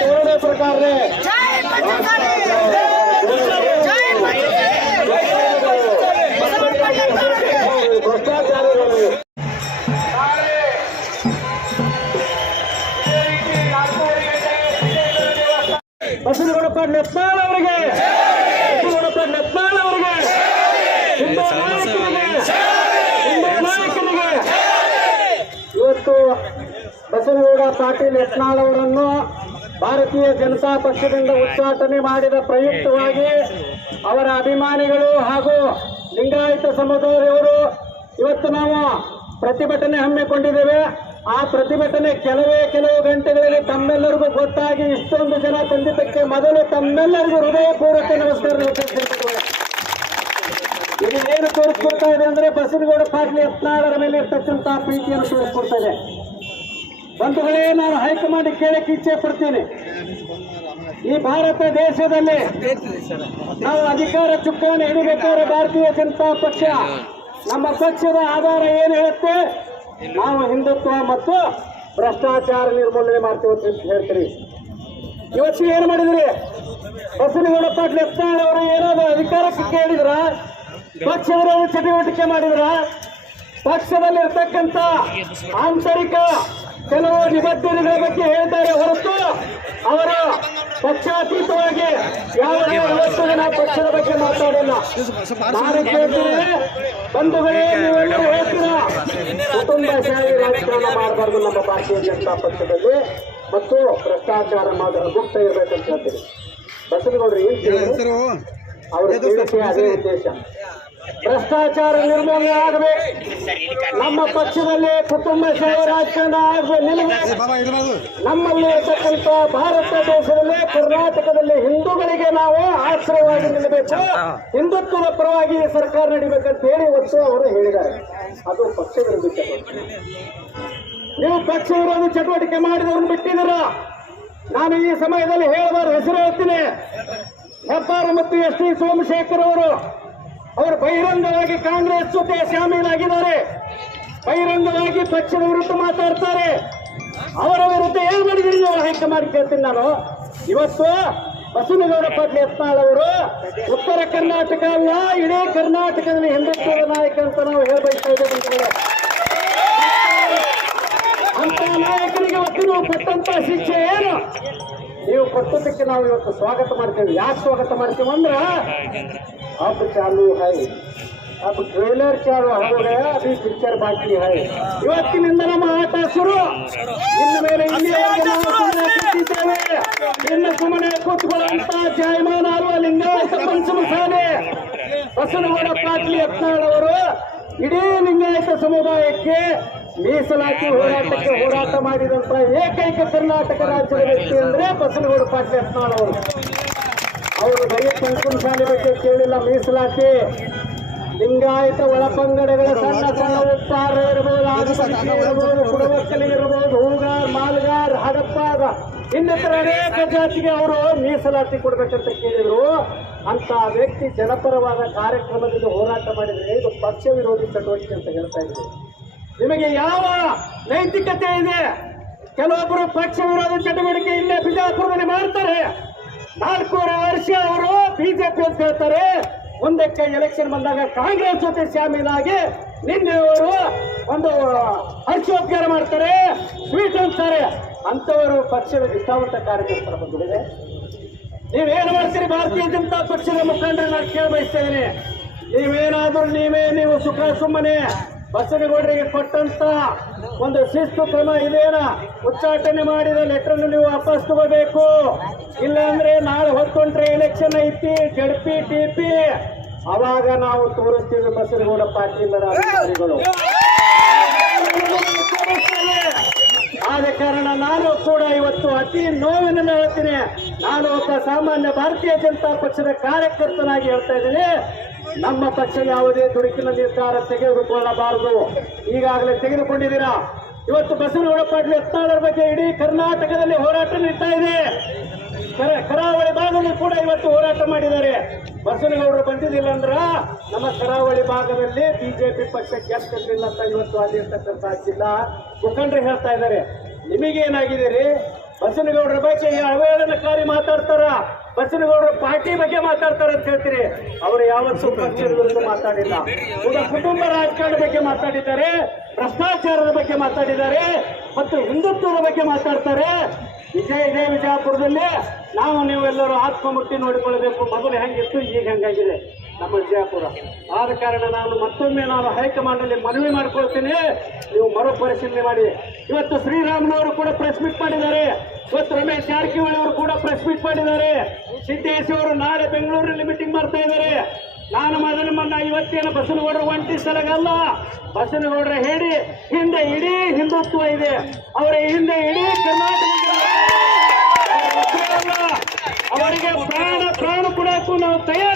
ಧೋರಣೆ ಪ್ರಕಾರನೇ. ಭ್ರಷ್ಟಾಚಾರಗಳು ಬಸವನಗೌಡಪ್ಪ ನೆತ್ನಾಳ್ ಅವರಿಗೆ! ಬಸವನಗೌಡಪ್ಪ ನೆತ್ನಾಳ್ ಅವರಿಗೆ! ನಾಯಕರಿಗೆ! ಇವತ್ತು ಬಸವನಗೌಡ ಪಾಟೀಲ್ ಯತ್ನಾಳ್ ಅವರನ್ನು ಭಾರತೀಯ ಜನತಾ ಪಕ್ಷದಿಂದ ಉಚ್ಚಾಟನೆ ಮಾಡಿದ ಪ್ರಯುಕ್ತವಾಗಿ ಅವರ ಅಭಿಮಾನಿಗಳು ಹಾಗೂ ಲಿಂಗಾಯತ ಸಮುದಾಯದವರು, ಇವತ್ತು ನಾವು ಪ್ರತಿಭಟನೆ ಹಮ್ಮಿಕೊಂಡಿದ್ದೇವೆ. ಆ ಪ್ರತಿಭಟನೆ ಕೆಲವೇ ಕೆಲವು ಗಂಟೆಗಳಲ್ಲಿ ತಮ್ಮೆಲ್ಲರಿಗೂ ಗೊತ್ತಾಗಿ ಇಷ್ಟೊಂದು ಜನ ತಂದಿದ್ದಕ್ಕೆ ಮೊದಲು ತಮ್ಮೆಲ್ಲರಿಗೂ ಹೃದಯಪೂರ್ವಕ ನಮಸ್ಕಾರ ಇದು ಏನು ತೋರಿಸ್ಕೊಡ್ತಾ ಇದೆ ಅಂದ್ರೆ ಬಸವನಗೌಡ ಪಾಟೀಲ್ ಯತ್ನಾಳರ ಮೇಲೆ ಇರ್ತಕ್ಕಂತಹ ಪ್ರೀತಿಯನ್ನು ತೋರಿಸ್ಕೊಡ್ತಾ ಇದೆ. ಬಂಧುಗಳೇ, ನಾನು ಹೈಕಮಾಂಡ್ ಕೇಳಕ್ಕೆ ಇಚ್ಛೆ ಪಡ್ತೀನಿ ಈ ಭಾರತ ದೇಶದಲ್ಲಿ ನಾವು ಅಧಿಕಾರ ಚುಕ್ಕಾಣಿ ಹಿಡಿಬೇಕಾದ್ರೆ ಭಾರತೀಯ ಜನತಾ ಪಕ್ಷ, ನಮ್ಮ ಪಕ್ಷದ ಆಧಾರ ಏನು ಹೇಳುತ್ತೆ? ನಾವು ಹಿಂದುತ್ವ ಮತ್ತು ಭ್ರಷ್ಟಾಚಾರ ನಿರ್ಮೂಲನೆ ಮಾಡ್ತೀವಿ ಅಂತ ಹೇಳ್ತೀರಿ. ಇವತ್ತು ಏನು ಮಾಡಿದ್ರಿ? ಬಸನಗೌಡ ಪಾಟೀಲ್ ಅವರು ಏನಾದ್ರು ಅಧಿಕಾರಕ್ಕೆ ಕೇಳಿದ್ರ? ಪಕ್ಷದವರು ಚಟುವಟಿಕೆ ಮಾಡಿದ್ರ? ಪಕ್ಷದಲ್ಲಿರ್ತಕ್ಕಂಥ ಆಂತರಿಕ ಕೆಲವು ನಿಬಂಧನೆಗಳ ಬಗ್ಗೆ ಹೇಳ್ತಾರೆ ಹೊರತು ಅವರ ಪಕ್ಷಾತೀತವಾಗಿ ಯಾವ ಜನ ಪಕ್ಷದ ಬಗ್ಗೆ ಮಾತಾಡಲ್ಲ. ನಾನು ಕೇಳ್ತೀನಿ ಬಂಧುಗಳೇ ನೀವೆಲ್ಲ ಹೇಳ್ತೀರಾ? ಕುಟುಂಬಶಾಹಿ ರಾಜಕಾರಣ ಮಾಡಬಾರ್ದು ನಮ್ಮ ಭಾರತೀಯ ಜನತಾ ಪಕ್ಷದಲ್ಲಿ. ಮತ್ತು ಭ್ರಷ್ಟಾಚಾರ ಮಾಡೋದು ಗುಪ್ತ ಇರಬೇಕಂತ ಹೇಳ್ತೀನಿ. ಬಸವನಗೌಡರು ಏನ್ ಕೇಳಿದ್ರು? ಅವ್ರ ಹೇಳಿಕೆ ಅದೇ ಉದ್ದೇಶ. ಭ್ರಷ್ಟಾಚಾರ ನಿರ್ಮೂಲನೆ ಆಗಬೇಕು. ನಮ್ಮ ಪಕ್ಷದಲ್ಲಿ ಕುಟುಂಬ ಸೇವೆ ರಾಜಕಾರಣ ಆಗಬೇಕು ನಿಲ್ಲಬೇಕು ನಮ್ಮಲ್ಲಿ ಇರತಕ್ಕಂಥ ಭಾರತ ದೇಶದಲ್ಲಿ ಕರ್ನಾಟಕದಲ್ಲಿ ಹಿಂದೂಗಳಿಗೆ ನಾವು ಆಶ್ರಯವಾಗಿ ನಿಲ್ಲಬೇಕು. ಹಿಂದುತ್ವದ ಪರವಾಗಿ ಸರ್ಕಾರ ನಡಿಬೇಕಂತ ಹೇಳಿ ಒತ್ತು ಅವರು ಹೇಳಿದ್ದಾರೆ. ಅದು ಪಕ್ಷ ವಿರೋಧಿ ಚಟುವಟಿಕೆ. ನೀವು ಪಕ್ಷ ವಿರೋಧಿ ಚಟುವಟಿಕೆ ಮಾಡಿದವ್ರನ್ನ ಬಿಟ್ಟಿದ್ದೀರ. ನಾನು ಈ ಸಮಯದಲ್ಲಿ ಹೇಳುವ ಹೆಸರು ಹೇಳ್ತೀನಿ. ಹೆಬ್ಬಾರ ಮತ್ತು ಎಸ್ ಟಿ ಸೋಮಶೇಖರ್ ಅವರು ಅವರು ಬಹಿರಂಗವಾಗಿ ಕಾಂಗ್ರೆಸ್ ಜೊತೆ ಶಾಮೀಲಾಗಿದ್ದಾರೆ. ಬಹಿರಂಗವಾಗಿ ಪಕ್ಷದ ವಿರುದ್ಧ ಮಾತಾಡ್ತಾರೆ. ಅವರ ವಿರುದ್ಧ ಏನ್ ಮಾಡಿದಿರಿ ನೀವು? ಹೈಕಮಾಂಡ್ ಕೇಳ್ತೀನಿ ನಾನು. ಇವತ್ತು ಬಸವನಗೌಡ ಪಾಟೀಲ್ ಯತ್ನಾಳ್ ಅವರು ಉತ್ತರ ಕರ್ನಾಟಕ ಅಲ್ಲ, ಇಡೀ ಕರ್ನಾಟಕದಲ್ಲಿ ಹಿಂದುತ್ವದ ನಾಯಕ ಅಂತ ನಾವು ಬಂಧುಗಳೇ. ಅಂತ ನಾಯಕರಿಗೆ ಇವತ್ತು ನೀವು ಕೊಟ್ಟಂತ ಶಿಕ್ಷೆ ಏನು? ನೀವು ಕೊಟ್ಟದಕ್ಕೆ ನಾವು ಇವತ್ತು ಸ್ವಾಗತ ಮಾಡ್ತೇವೆ. ಯಾಕೆ ಸ್ವಾಗತ ಮಾಡ್ತೇವೆ ಅಂದ್ರೆ ಅಪ್ ಚಾಲು ಹೈ. ಅಬ್ ಟ್ರೇಲರ್ ಚಾಲು ಹೌದ ಅದು ಪಿಕ್ಚರ್ ಬಾಕಿ ಹೈ. ಇವತ್ತಿನಿಂದ ನಮ್ಮ ಆಟ ಶುರು. ಇನ್ನು ಮೇಲೆ ಇನ್ನು ಸುಮ್ಮನೆ ಕೂತ್ಕೊಳ್ಳುವಂತ ಜಾಯಮಾನ ಅಲ್ವ ಲಿಂಗಾಯತ ಪಂಚಮಸಾನೆ ಬಸನಗೌಡ ಪಾಟೀಲ್ ಯತ್ನಾಳ್ ಅವರು, ಇಡೀ ಲಿಂಗಾಯತ ಸಮುದಾಯಕ್ಕೆ ಮೀಸಲಾತಿ ಹೋರಾಟಕ್ಕೆ ಹೋರಾಟ ಮಾಡಿದಂತ ಏಕೈಕ ಕರ್ನಾಟಕ ರಾಜ್ಯದ ವ್ಯಕ್ತಿ ಅಂದ್ರೆ ಬಸನಗೌಡ ಪಾಟೀಲ್ ಯತ್ನಾಳ್ ಅವರು. ಅವರು ಬರೀ ಪಂಚಮ ಶಾಲೆ ಬಗ್ಗೆ ಕೇಳಿಲ್ಲ ಮೀಸಲಾತಿ. ಲಿಂಗಾಯತ ಒಳಪಂಗಡಗಳ ಸಣ್ಣ ಸಣ್ಣ ಉಪ್ಪಾರ ಇರಬಹುದು ಆದಿವಾಸಿ ಇರಬಹುದು ಕುಡವಕ್ಕಲಿ ಇರಬಹುದು ಹೂಗಾರ್ ಮಾಲ್ಗಾರ್ ಹಡಪ್ಪಾಗ. ಇನ್ನಿತರ ಅನೇಕ ಜಾತಿಗೆ ಅವರು ಮೀಸಲಾತಿ ಕೊಡ್ಬೇಕಂತ ಕೇಳಿದ್ರು. ಅಂತ ವ್ಯಕ್ತಿ ಜನಪರವಾದ ಕಾರ್ಯಕ್ರಮದಲ್ಲಿ ಹೋರಾಟ ಮಾಡಿದ್ರೆ ಇದು ಪಕ್ಷ ವಿರೋಧಿ ಚಟುವಟಿಕೆ ಅಂತ ಹೇಳ್ತಾ ಇದ್ರು ನಿಮಗೆ ಯಾವ ನೈತಿಕತೆ ಇದೆ? ಕೆಲವೊಬ್ಬರು ಪಕ್ಷ ವಿರೋಧ ಚಟುವಟಿಕೆ ಇಲ್ಲೇ ಬಿಜಾಪುರದಲ್ಲಿ ಮಾಡ್ತಾರೆ. ನಾಲ್ಕೂವರೆ ವರ್ಷ ಅವರು ಬಿಜೆಪಿ ಅಂತ ಹೇಳ್ತಾರೆ. ಮುಂದಕ್ಕೆ ಎಲೆಕ್ಷನ್ ಬಂದಾಗ ಕಾಂಗ್ರೆಸ್ ಜೊತೆ ಶಾಮೀಲಾಗಿ ನಿನ್ನೆ ಅವರು ಒಂದು ಹರ್ಷೋದ್ಗಾರ ಮಾಡ್ತಾರೆ. ಸ್ವೀಟ್ ಅಂತಾರೆ. ಅಂತವರು ಪಕ್ಷದ ನಿಷ್ಠಾವಂತ ಕಾರ್ಯಕರ್ತರ ಬಂದಿದೆ ನೀವೇನು ಮಾಡ್ತೀರಿ? ಭಾರತೀಯ ಜನತಾ ಪಕ್ಷದ ಮುಖಂಡರನ್ನ ನಾನು ಕೇಳ ಇದ್ದೀನಿ ನೀವೇನಾದ್ರೂ ನೀವೇ, ನೀವು ಸುಖ ಸುಮ್ಮನೆ. ಬಸವನಗೌಡರಿಗೆ ಕೊಟ್ಟಂತ ಒಂದು ಶಿಸ್ತು ಕ್ರಮ ಇದೇನ? ಉಚ್ಚಾಟನೆ ಮಾಡಿದ ಲೆಟರ್ ನೀವು ವಾಪಸ್ ತಗೋಬೇಕು. ಇಲ್ಲಾಂದ್ರೆ ನಾಳೆ ಹೊತ್ಕೊಂಡ್ರೆ ಎಲೆಕ್ಷನ್ ಐತಿ ಜಡ್ಪಿ ಟಿಪಿ ಅವಾಗ ನಾವು ತೋರಿಸ್ತೀವಿ ಬಸನಗೌಡ ಪಾಟೀಲರ ಅಧಿಕಾರಿಗಳು. ಆದ ಕಾರಣ ನಾನು ಕೂಡ ಇವತ್ತು ಅತಿ ನೋವಿನ ಹೇಳ್ತೀನಿ ನಾನು ಒಬ್ಬ ಸಾಮಾನ್ಯ ಭಾರತೀಯ ಜನತಾ ಪಕ್ಷದ ಕಾರ್ಯಕರ್ತನಾಗಿ ಹೇಳ್ತಾ ಇದ್ದೀನಿ. ನಮ್ಮ ಪಕ್ಷ ಯಾವುದೇ ದುಡುಕಿನ ನಿರ್ಧಾರ ತೆಗೆದುಕೊಳ್ಳಬಾರದು. ಈಗಾಗಲೇ ತೆಗೆದುಕೊಂಡಿದ್ದೀರಾ? ಇವತ್ತು ಬಸವನಗೌಡ ಪಾಟೀಲ್ ಎತ್ತಾಳರ ಬಗ್ಗೆ ಇಡೀ ಕರ್ನಾಟಕದಲ್ಲಿ ಹೋರಾಟ ನಡೀತಾ ಇದೆ. ಕರ- ಕರಾವಳಿ ಭಾಗದಲ್ಲಿ ಕೂಡ ಇವತ್ತು ಹೋರಾಟ ಮಾಡಿದ್ದಾರೆ. ಬಸವನಗೌಡರು ಬಂದಿದ್ದಿಲ್ಲ ಅಂದ್ರ ನಮ್ಮ ಕರಾವಳಿ ಭಾಗದಲ್ಲಿ ಬಿಜೆಪಿ ಪಕ್ಷ ಗೆಲ್ತಿರ್ಲಿಲ್ಲ ಅಂತ ಇವತ್ತು ಅಲ್ಲಿರ್ತಕ್ಕಂಥ ಜಿಲ್ಲಾ ಮುಖಂಡರು ಹೇಳ್ತಾ ಇದ್ದಾರೆ. ನಿಮಗೇನಾಗಿದ್ದೀರಿ? ಬಸವನಗೌಡರ ಬಗ್ಗೆ ಅವಹೇಳನಕಾರಿ ಮಾತಾಡ್ತಾರ? ಬಸವನಗೌಡರ ಪಾರ್ಟಿ ಬಗ್ಗೆ ಮಾತಾಡ್ತಾರೆ ಅಂತ ಹೇಳ್ತೀರಿ. ಅವರು ಯಾವತ್ತೂ ಪಕ್ಷದ ವಿರುದ್ಧ ಮಾತಾಡಿಲ್ಲ. ಈಗ ಕುಟುಂಬ ರಾಜಕಾರಣ ಬಗ್ಗೆ ಮಾತಾಡಿದ್ದಾರೆ ಭ್ರಷ್ಟಾಚಾರದ ಬಗ್ಗೆ ಮಾತಾಡಿದ್ದಾರೆ ಮತ್ತು ಹಿಂದುತ್ವದ ಬಗ್ಗೆ ಮಾತಾಡ್ತಾರೆ. ವಿಜಯ ಇದೇ ವಿಜಯಪುರದಲ್ಲಿ. ನಾವು ನೀವೆಲ್ಲರೂ ಆತ್ಮಮುಟ್ಟಿ ನೋಡಿಕೊಳ್ಳಬೇಕು. ಮೊದಲು ಹೆಂಗಿತ್ತು ಈಗ ಹೆಂಗಾಗಿದೆ? ನಮ್ಮ ವಿಜಯಪುರ. ಆದ ಕಾರಣ ನಾನು ಮತ್ತೊಮ್ಮೆ ನಾನು ಹೈಕಮಾಂಡಲ್ಲಿ ಮನವಿ ಮಾಡಿಕೊಳ್ತೀನಿ. ನೀವು ಮರುಪರಿಶೀಲನೆ ಮಾಡಿ. ಇವತ್ತು ಶ್ರೀರಾಮನವರು ಕೂಡ ಪ್ರೆಸ್ ಮೀಟ್ ಮಾಡಿದ್ದಾರೆ. ಇವತ್ತು ರಮೇಶ್ ಜಾರಕಿಹೊಳಿ ಅವರು ಕೂಡ ಪ್ರೆಸ್ ಮೀಟ್ ಮಾಡಿದ್ದಾರೆ. ಸಿದ್ದೇಶ್ ಅವರು ನಾಳೆ ಬೆಂಗಳೂರಿನಲ್ಲಿ ಮೀಟಿಂಗ್ ಮಾಡ್ತಾ ಇದ್ದಾರೆ. ನಾನು ಮೊದಲು ಮೊನ್ನ ಇವತ್ತೇನು ಬಸವನಗೌಡರ ಒಂಟಿ ಸಲಗಲ್ಲ. ಬಸನಗೌಡರ ಹೇಳಿ, ಹಿಂದೆ ಇಡೀ ಹಿಂದುತ್ವ ಇದೆ. ಅವರ ಹಿಂದೆ ಇಡೀ ಕರ್ನಾಟಕ. ಅವರಿಗೆ ಪ್ರಾಣ ಪ್ರಾಣ ಕೊಡಕ್ಕೂ ನಾವು ಇವತ್ತು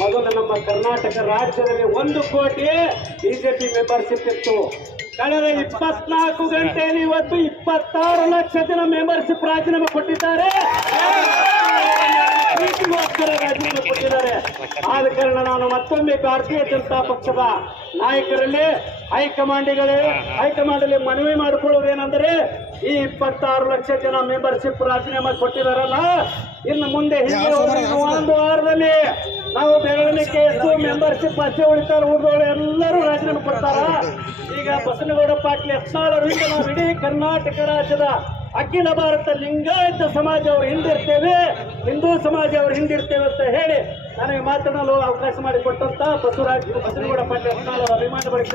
ಮೊದಲು ನಮ್ಮ ಕರ್ನಾಟಕ ರಾಜ್ಯದಲ್ಲಿ ಒಂದು ಕೋಟಿ ಬಿಜೆಪಿ ಮೆಂಬರ್ಶಿಪ್ ಇತ್ತು. ಕಳೆದ ಇಪ್ಪತ್ನಾಲ್ಕು ಗಂಟೆಯಲ್ಲಿ ಇವತ್ತು ಇಪ್ಪತ್ತಾರು ಲಕ್ಷ ಜನ ಮೆಂಬರ್ಶಿಪ್ ರಾಜೀನಾಮೆ ಕೊಟ್ಟಿದ್ದಾರೆ. ರಾಜೀನಾಮೆ ಕೊಟ್ಟಿದ್ದಾರೆ. ಆದ ಕಾರಣ ನಾನು ಮತ್ತೊಮ್ಮೆ ಭಾರತೀಯ ಜನತಾ ಪಕ್ಷದ ನಾಯಕರಲ್ಲಿ ಹೈಕಮಾಂಡ್ಗಳೇ ಹೈಕಮಾಂಡ್ ಅಲ್ಲಿ ಮನವಿ ಮಾಡಿಕೊಳ್ಳುವುದೇನೆಂದರೆ ಈ ಇಪ್ಪತ್ತಾರು ಲಕ್ಷ ಜನ ಮೆಂಬರ್ಶಿಪ್ ರಾಜೀನಾಮೆ ಕೊಟ್ಟಿದಾರಲ್ಲ ಇನ್ನು ಮುಂದೆ ಹಿಂದೆ ಒಂದು ವಾರದಲ್ಲಿ ನಾವು ಬೆರಳಿಕೆ ಎಷ್ಟು ಮೆಂಬರ್ಶಿಪ್ ಅಷ್ಟೇ ಉಳಿತಾರ ಉಳಿದವರು ಎಲ್ಲರೂ ರಾಜೀನಾಮೆ ಕೊಡ್ತಾರ? ಈಗ ಬಸವನಗೌಡ ಪಾಟೀಲ್ ಯತ್ನಾಳರಿಂದ ನಾವು ಇಡೀ ಕರ್ನಾಟಕ ರಾಜ್ಯದ ಅಖಿಲ ಭಾರತ ಲಿಂಗಾಯತ ಸಮಾಜ ಅವರು ಹಿಂದಿರ್ತೇವೆ ಹಿಂದೂ ಸಮಾಜ ಅವರು ಹಿಂದಿರ್ತೇವೆ ಅಂತ ಹೇಳಿ ನನಗೆ ಮಾತನಾಡಲು ಅವಕಾಶ ಮಾಡಿಕೊಟ್ಟಂತ ಬಸವರಾಜ್ ಬಸವನಗೌಡ ಪಾಟೀಲ್ ಅವರ ಅಭಿಮಾನ ಬಳಕೆ